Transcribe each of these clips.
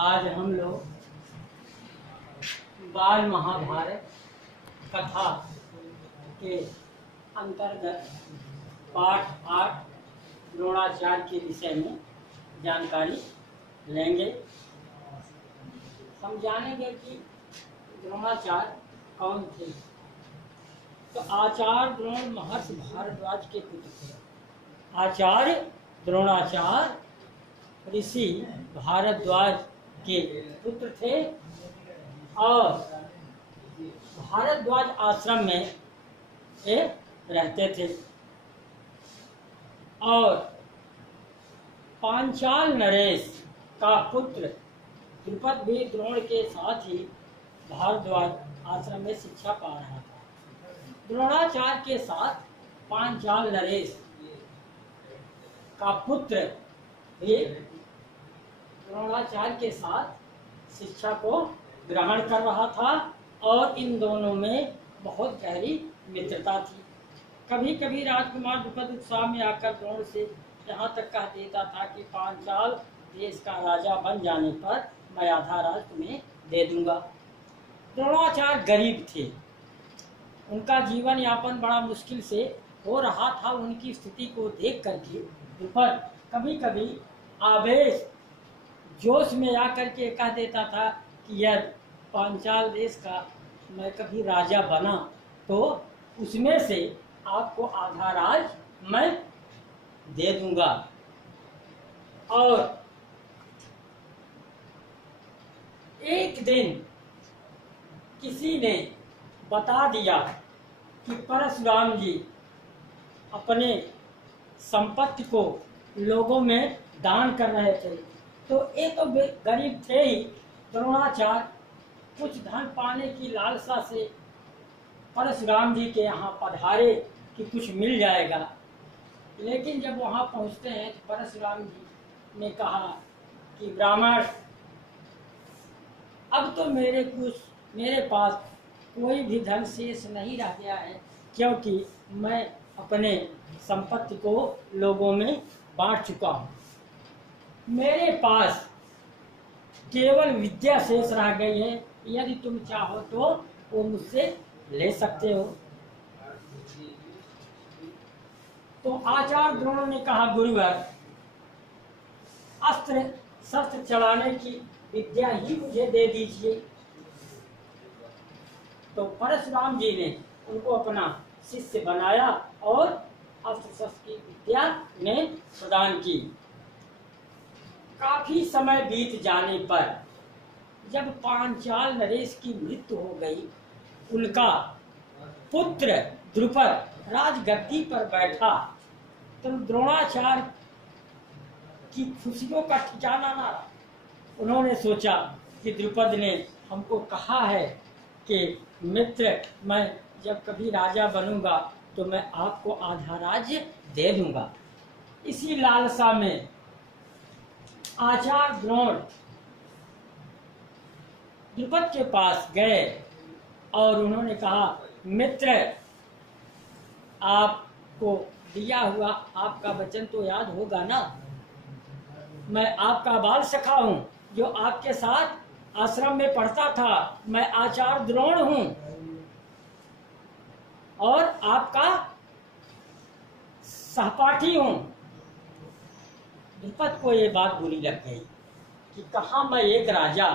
आज हम लोग बाल महाभारत कथा के अंतर्गत पाठ 8 द्रोणाचार्य के विषय में जानकारी लेंगे। हम जानेंगे कि द्रोणाचार्य कौन थे। तो आचार्य द्रोण महर्षि भारद्वाज के पुत्र थे। आचार्य द्रोणाचार्य ऋषि भारद्वाज के पुत्र थे और भारद्वाज आश्रम में ये रहते थे। और पांचाल नरेश का पुत्र द्रुपद भी द्रोण के साथ ही भारद्वाज आश्रम में शिक्षा पा रहा था। द्रोणाचार्य के साथ पांचाल नरेश का पुत्र भी द्रोणाचार्य के साथ शिक्षा को ग्रहण कर रहा था और इन दोनों में बहुत गहरी मित्रता थी। कभी कभी राजकुमार द्रुपद उत्साह में आकर द्रोण से यहाँ तक कह देता था कि पांचाल देश का राजा बन जाने पर मैं आधा राज तुम्हें दे दूंगा। द्रोणाचार्य गरीब थे, उनका जीवन यापन बड़ा मुश्किल से हो रहा था। उनकी स्थिति को देख करके द्रुपद कभी कभी आवेश जोश में आकर के कह देता था कि यह पांचाल देश का मैं कभी राजा बना तो उसमें से आपको आधा राज मैं दे दूंगा। और एक दिन किसी ने बता दिया कि परशुराम जी अपने संपत्ति को लोगों में दान कर रहे थे। तो ये तो गरीब थे ही, द्रोणाचार्य कुछ धन पाने की लालसा से परशुराम जी के यहाँ पधारे कि कुछ मिल जाएगा। लेकिन जब वहाँ पहुँचते हैं तो परशुराम जी ने कहा कि ब्राह्मण, अब तो मेरे पास कोई भी धन शेष नहीं रह गया है, क्योंकि मैं अपने संपत्ति को लोगों में बांट चुका हूँ। मेरे पास केवल विद्या शेष रह गई है, यदि तुम चाहो तो वो मुझसे ले सकते हो। तो आचार्य द्रोण ने कहा, गुरुवर, अस्त्र शस्त्र चलाने की विद्या ही मुझे दे दीजिए। तो परशुराम जी ने उनको अपना शिष्य बनाया और अस्त्र शस्त्र की विद्या ने प्रदान की। काफी समय बीत जाने पर जब पांचाल नरेश की मृत्यु हो गई, उनका पुत्र द्रुपद राजगद्दी पर बैठा तो द्रोणाचार्य की खुशियों का ठिकाना ना रहा। उन्होंने सोचा कि द्रुपद ने हमको कहा है कि मित्र, मैं जब कभी राजा बनूंगा तो मैं आपको आधा राज्य दे दूंगा। इसी लालसा में आचार्य द्रोण द्रुपद के पास गए और उन्होंने कहा, मित्र, आपको दिया हुआ आपका वचन तो याद होगा ना। मैं आपका बाल सखा हूँ जो आपके साथ आश्रम में पढ़ता था। मैं आचार्य द्रोण हूँ और आपका सहपाठी हूँ। द्रुपद को ये बात बुरी लग गई कि कहाँ मैं एक राजा,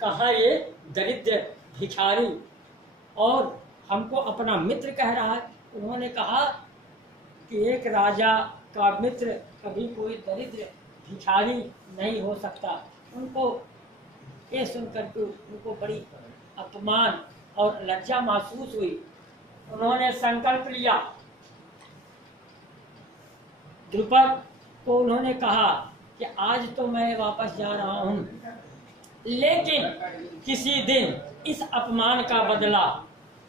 कहाँ ये दरिद्र भिखारी और हमको अपना मित्र कह रहा है। उन्होंने कहा कि एक राजा का मित्र कभी कोई दरिद्र भिखारी नहीं हो सकता। उनको ये सुनकर के उनको बड़ी अपमान और लज्जा महसूस हुई। उन्होंने संकल्प लिया। द्रुपद को उन्होंने कहा कि आज तो मैं वापस जा रहा हूँ, लेकिन किसी दिन इस अपमान का बदला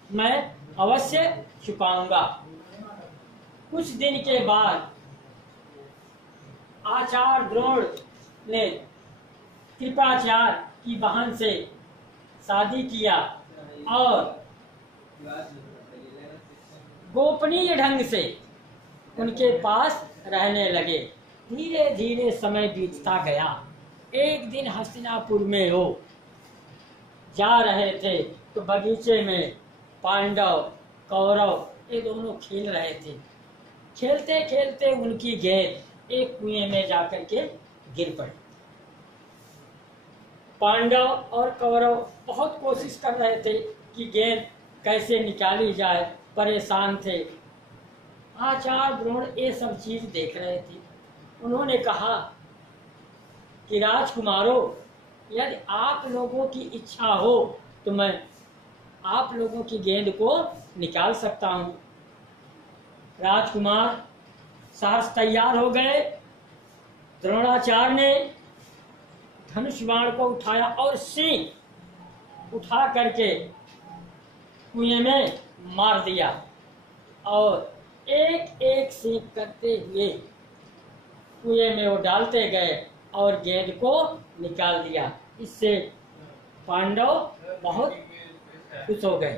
मैं अवश्य चुकाऊंगा। कुछ दिन के बाद आचार्य द्रोण ने कृपाचार्य की बहन से शादी किया और गोपनीय ढंग से उनके पास रहने लगे। धीरे धीरे समय बीतता गया एक दिन हस्तिनापुर में हो जा रहे थे तो बगीचे में पांडव कौरव ये दोनों खेल रहे थे। खेलते खेलते उनकी गेंद एक कुएं में जाकर के गिर पड़ी। पांडव और कौरव बहुत कोशिश कर रहे थे कि गेंद कैसे निकाली जाए, परेशान थे। आचार्य द्रोण ये सब चीज देख रहे थे। उन्होंने कहा कि राजकुमारों, यदि आप लोगों की इच्छा हो तो मैं आप लोगों की गेंद को निकाल सकता हूं। राजकुमार साहस तैयार हो गए। द्रोणाचार्य ने धनुष बाण को उठाया और सींग उठा करके कुएं में मार दिया और एक एक सींग करते हुए कुएं में वो डालते गए और गेंद को निकाल दिया। इससे पांडव बहुत खुश हो गए।